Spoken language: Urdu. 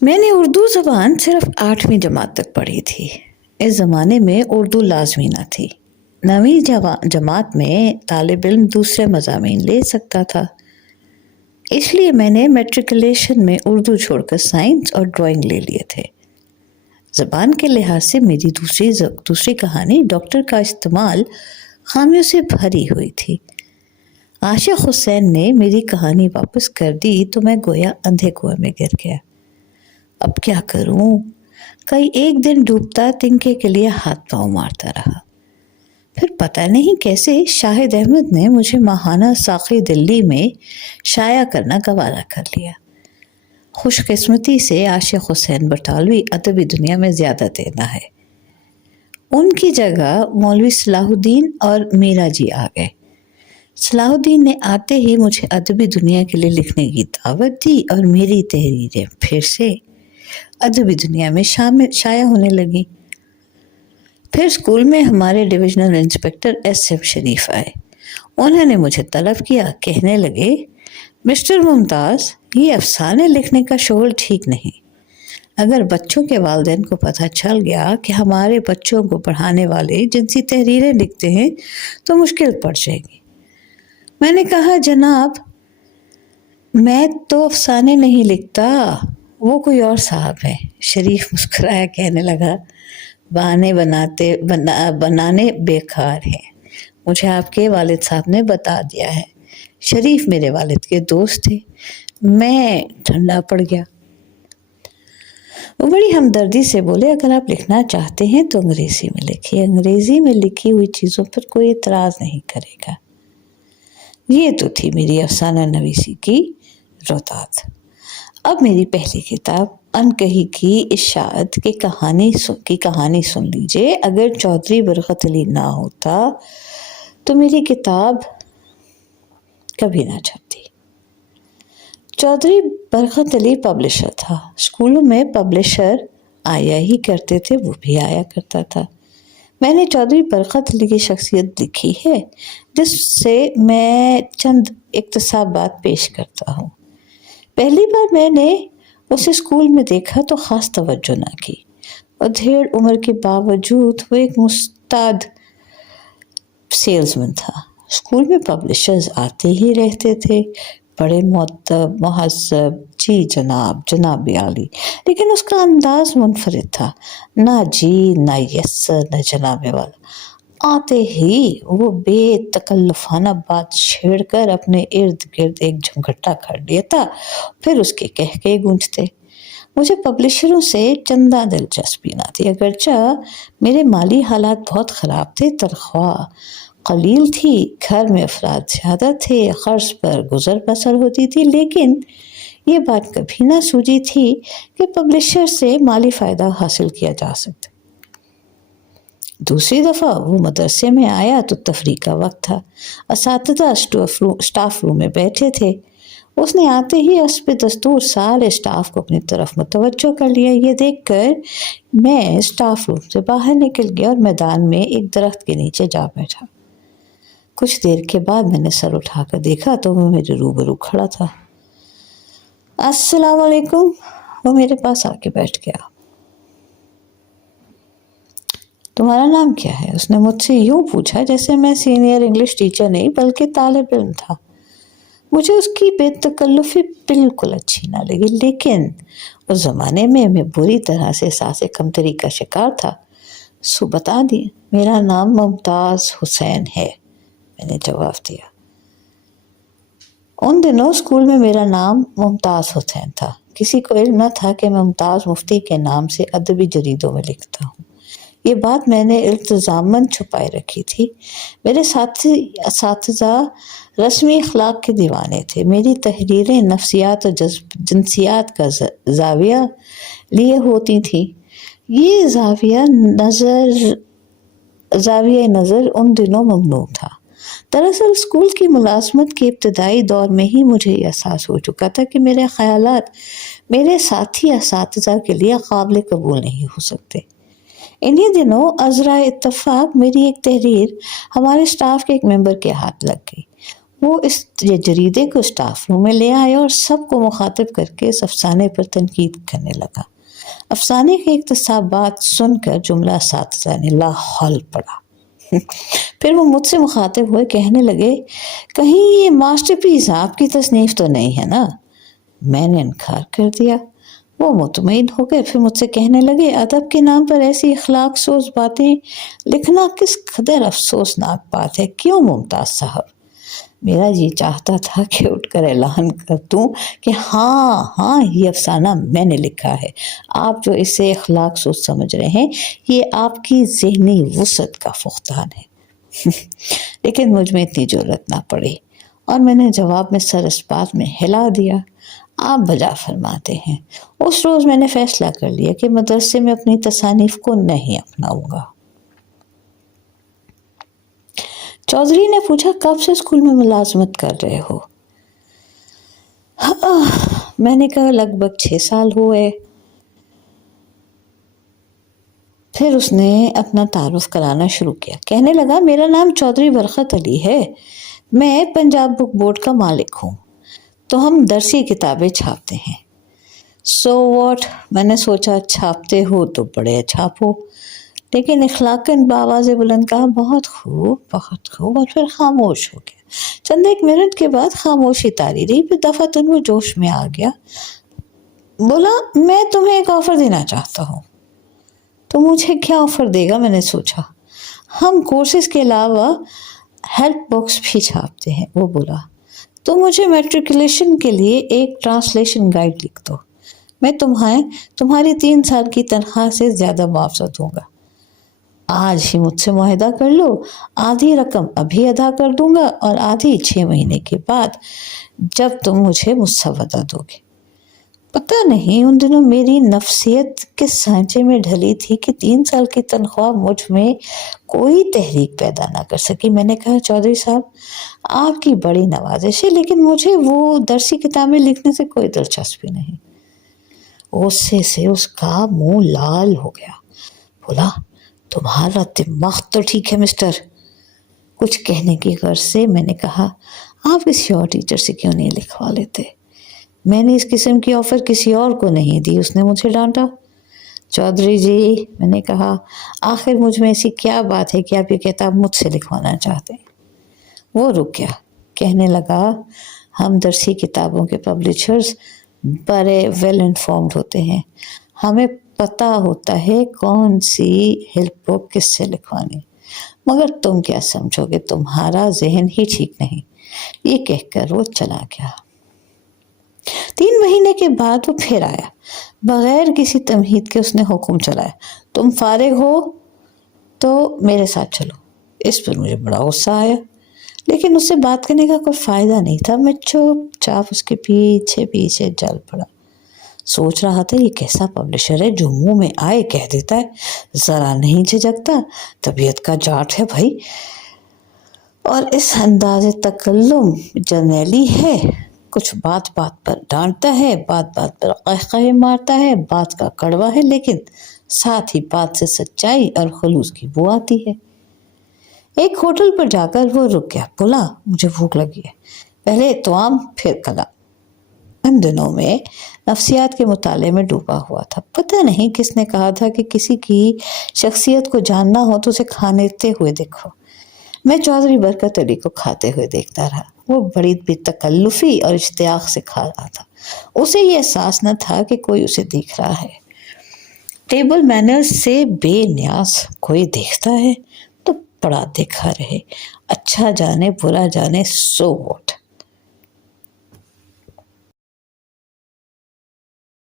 میں نے اردو زبان صرف 8ویں جماعت تک پڑھی تھی۔ اس زمانے میں اردو لازمی نہ تھی۔ 9ویں جماعت میں طالب علم دوسرے مضامین لے سکتا تھا، اس لیے میں نے میٹریکولیشن میں اردو چھوڑ کر سائنس اور ڈرائنگ لے لیے تھے۔ زبان کے لحاظ سے میری دوسری کہانی ڈاکٹر کا استعمال خامیوں سے بھری ہوئی تھی۔ عاشق حسین نے میری کہانی واپس کر دی تو میں گویا اندھے کنویں میں گر گیا۔ اب کیا کروں؟ کئی ایک دن ڈوبتا تنکے کے لیے ہاتھ پاؤں مارتا رہا۔ پھر پتہ نہیں کیسے شاہد احمد نے مجھے ماہانہ ساقی دلی میں شائع کرنا گوارا کر لیا۔ خوش قسمتی سے عاشق حسین بٹالوی ادبی دنیا میں زیادہ دینا ہے۔ ان کی جگہ مولوی صلاح الدین اور میرا جی آ گئے۔ صلاح الدین نے آتے ہی مجھے ادبی دنیا کے لیے لکھنے کی دعوت دی اور میری تحریریں پھر سے ادبی دنیا میں شائع ہونے لگی۔ پھر اسکول میں ہمارے ڈویژنل انسپکٹر ایس ایم شریف آئے۔ انہوں نے مجھے طلب کیا، کہنے لگے، مسٹر ممتاز، یہ افسانے لکھنے کا شغل ٹھیک نہیں۔ اگر بچوں کے والدین کو پتہ چل گیا کہ ہمارے بچوں کو پڑھانے والے جنسی تحریریں لکھتے ہیں تو مشکل پڑ جائے گی۔ میں نے کہا، جناب، میں تو افسانے نہیں لکھتا، وہ کوئی اور صاحب ہے۔ شریف مسکرایا، کہنے لگا، بہانے بنانے بیکار ہیں، مجھے آپ کے والد صاحب نے بتا دیا ہے۔ شریف میرے والد کے دوست تھے۔ میں ٹھنڈا پڑ گیا۔ وہ بڑی ہمدردی سے بولے، اگر آپ لکھنا چاہتے ہیں تو انگریزی میں لکھیے، انگریزی میں لکھی ہوئی چیزوں پر کوئی اعتراض نہیں کرے گا۔ یہ تو تھی میری افسانہ نویسی کی روتات۔ اب میری پہلی کتاب انکہی کی اشاعت کی کہانی سن لیجئے۔ اگر چودھری برکت علی نہ ہوتا تو میری کتاب کبھی نہ چھپتی۔ چودھری برکت علی پبلشر تھا۔ اسکولوں میں پبلشر آیا ہی کرتے تھے، وہ بھی آیا کرتا تھا۔ میں نے چودھری برکت علی کی شخصیت لکھی ہے، جس سے میں چند اقتباسات پیش کرتا ہوں۔ پہلی بار میں نے اسے اسکول میں دیکھا تو خاص توجہ نہ کی۔ ادھیڑ عمر کے باوجود وہ ایک مستعد سیلزمین تھا۔ اسکول میں پبلشرز آتے ہی رہتے تھے، بڑے مؤدب، مہذب، جی جناب، جناب عالی، لیکن اس کا انداز منفرد تھا، نہ جی، نہ یس سر، نہ جناب والا۔ آتے ہی وہ بے تکلفانہ بات چھیڑ کر اپنے ارد گرد ایک جھمگھٹا کر لیتا، پھر اس کے کہکے گونجتے۔ مجھے پبلشروں سے چندہ دلچسپی نہ تھی، اگرچہ میرے مالی حالات بہت خراب تھے، تنخواہ قلیل تھی، گھر میں افراد زیادہ تھے، قرض پر گزر بسر ہوتی تھی، لیکن یہ بات کبھی نہ سوچی تھی کہ پبلشر سے مالی فائدہ حاصل کیا جا سکتا۔ دوسری دفعہ وہ مدرسے میں آیا تو تفریح کا وقت تھا۔ اساتذہ اسٹاف روم میں بیٹھے تھے۔ اس نے آتے ہی حسب دستور سارے اسٹاف کو اپنی طرف متوجہ کر لیا۔ یہ دیکھ کر میں اسٹاف روم سے باہر نکل گیا اور میدان میں ایک درخت کے نیچے جا بیٹھا۔ کچھ دیر کے بعد میں نے سر اٹھا کر دیکھا تو وہ میرے روبرو کھڑا تھا۔ السلام علیکم۔ وہ میرے پاس آ کے بیٹھ گیا۔ تمہارا نام کیا ہے؟ اس نے مجھ سے یوں پوچھا جیسے میں سینئر انگلش ٹیچر نہیں بلکہ طالب علم تھا۔ مجھے اس کی بے تکلفی بالکل اچھی نہ لگی، لیکن اس زمانے میں بری طرح سے احساس کمتری کا شکار تھا، سو بتا دیا۔ میرا نام ممتاز حسین ہے، میں نے جواب دیا۔ ان دنوں اسکول میں میرا نام ممتاز حسین تھا۔ کسی کو علم نہ تھا کہ ممتاز مفتی کے نام سے ادبی جریدوں میں لکھتا ہوں۔ یہ بات میں نے التزاماً چھپائے رکھی تھی۔ میرے ساتھی اساتذہ رسمی اخلاق کے دیوانے تھے۔ میری تحریریں نفسیات اور جنسیات کا زاویہ لیے ہوتی تھیں۔ یہ زاویہ نظر ان دنوں ممنوع تھا۔ دراصل اسکول کی ملازمت کے ابتدائی دور میں ہی مجھے یہ احساس ہو چکا تھا کہ میرے خیالات میرے ساتھی اساتذہ کے لیے قابل قبول نہیں ہو سکتے۔ انہی دنوں عذرا اتفاق میری ایک تحریر ہمارے اسٹاف کے ایک ممبر کے ہاتھ لگ گئی۔ وہ اس جریدے کو اسٹاف روم میں لے آیا اور سب کو مخاطب کر کے اس افسانے پر تنقید کرنے لگا۔ افسانے کے اقتباسات سن کر جملہ اساتذہ نے لاحول پڑا۔ پھر وہ مجھ سے مخاطب ہوئے، کہنے لگے کہیں یہ ماسٹر پیس آپ کی تصنیف تو نہیں ہے نا؟ میں نے انکار کر دیا۔ وہ مطمئن ہو گئے، پھر مجھ سے کہنے لگے ادب کے نام پر ایسی اخلاق سوز باتیں لکھنا کس قدر افسوسناک بات ہے، کیوں ممتاز صاحب؟ میرا جی چاہتا تھا کہ اٹھ کر اعلان کر دوں کہ ہاں یہ افسانہ میں نے لکھا ہے، آپ جو اسے اخلاق سوز سمجھ رہے ہیں یہ آپ کی ذہنی وسعت کا فقدان ہے۔ لیکن مجھ میں اتنی جرأت نہ پڑی اور میں نے جواب میں سر اس بات میں ہلا دیا۔ آپ بجا فرماتے ہیں، اس روز میں نے فیصلہ کر لیا کہ مدرسے میں اپنی تصانیف کو نہیں اپناؤں گا۔ چودھری نے پوچھا کب سے اسکول میں ملازمت کر رہے ہو؟ میں نے کہا لگ بھگ 6 سال ہوئے۔ پھر اس نے اپنا تعارف کرانا شروع کیا، کہنے لگا میرا نام چودھری برکت علی ہے، میں پنجاب بک بورڈ کا مالک ہوں، تو ہم درسی کتابیں چھاپتے ہیں۔ سو واٹ، میں نے سوچا چھاپتے ہو تو بڑے چھاپو، لیکن اخلاقاً بآواز بلند کہا بہت خوب بہت خوب، اور پھر خاموش ہو گیا۔ چند ایک منٹ کے بعد خاموشی طاری رہی، پھر دفعتاً وہ جوش میں آ گیا، بولا میں تمہیں ایک آفر دینا چاہتا ہوں۔ تو مجھے کیا آفر دے گا؟ میں نے سوچا۔ ہم کورسز کے علاوہ ہیلپ باکس بھی چھاپتے ہیں، وہ بولا۔ تو مجھے میٹریکولیشن کے لیے ایک ٹرانسلیشن گائیڈ لکھ دو، میں تمہاری 3 سال کی تنخواہ سے زیادہ معاوضہ دوں گا۔ آج ہی مجھ سے معاہدہ کر لو، آدھی رقم ابھی ادا کر دوں گا اور آدھی 6 مہینے کے بعد جب تم مجھے مسودہ دو گے۔ پتہ نہیں ان دنوں میری نفسیت کس سانچے میں ڈھلی تھی کہ 3 سال کی تنخواہ مجھ میں کوئی تحریک پیدا نہ کر سکی۔ میں نے کہا چودھری صاحب آپ کی بڑی نوازش ہے، لیکن مجھے وہ درسی کتابیں لکھنے سے کوئی دلچسپی نہیں۔ غصے سے اس کا منہ لال ہو گیا، بولا تمہارا دماغ تو ٹھیک ہے مسٹر۔ کچھ کہنے کی غرض سے میں نے کہا آپ کسی اور ٹیچر سے کیوں نہیں لکھوا لیتے؟ میں نے اس قسم کی آفر کسی اور کو نہیں دی، اس نے مجھے ڈانٹا۔ چودھری جی، میں نے کہا آخر مجھ میں ایسی کیا بات ہے کہ آپ یہ کتاب مجھ سے لکھوانا چاہتے ہیں؟ وہ رک گیا، کہنے لگا ہم درسی کتابوں کے پبلشرز بڑے ویل انفارمڈ ہوتے ہیں، ہمیں پتہ ہوتا ہے کون سی ہیلپ بک کس سے لکھوانی، مگر تم کیا سمجھو گے، تمہارا ذہن ہی ٹھیک نہیں۔ یہ کہہ کر وہ چلا گیا۔ 3 مہینے کے بعد وہ پھر آیا، بغیر کسی تمہید کے اس نے حکم چلایا، تم فارغ ہو تو میرے ساتھ چلو۔ اس پر مجھے بڑا غصہ آیا، لیکن اس سے بات کرنے کا کوئی فائدہ نہیں تھا۔ میں چپ چاپ اس کے پیچھے پیچھے چل پڑا۔ سوچ رہا تھا یہ کیسا پبلشر ہے جو منہ میں آئے کہہ دیتا ہے، ذرا نہیں جھجکتا، طبیعت کا جاٹ ہے بھائی، اور اس انداز تکلم جرنیلی ہے، کچھ بات بات پر ڈانٹتا ہے، بات بات پر قہقہے مارتا ہے، بات کا کڑوا ہے، لیکن ساتھ ہی بات سے سچائی اور خلوص کی بو آتی ہے۔ ایک ہوٹل پر جا کر وہ رک گیا، بولا مجھے بھوک لگی ہے، پہلے توام پھر کلام۔ ان دنوں میں نفسیات کے مطالعے میں ڈوبا ہوا تھا۔ پتہ نہیں کس نے کہا تھا کہ کسی کی شخصیت کو جاننا ہو تو اسے کھاتے ہوئے دیکھو۔ میں چودھری برکت علی کو کھاتے ہوئے دیکھتا رہا، وہ بڑی بے تکلفی اور اشتیاق سے کھا رہا تھا، اسے یہ احساس نہ تھا کہ کوئی اسے دیکھ رہا ہے۔ ٹیبل مینرز سے بے نیاز، کوئی دیکھتا ہے تو پڑا دیکھا رہے، اچھا جانے برا جانے، سو واٹ۔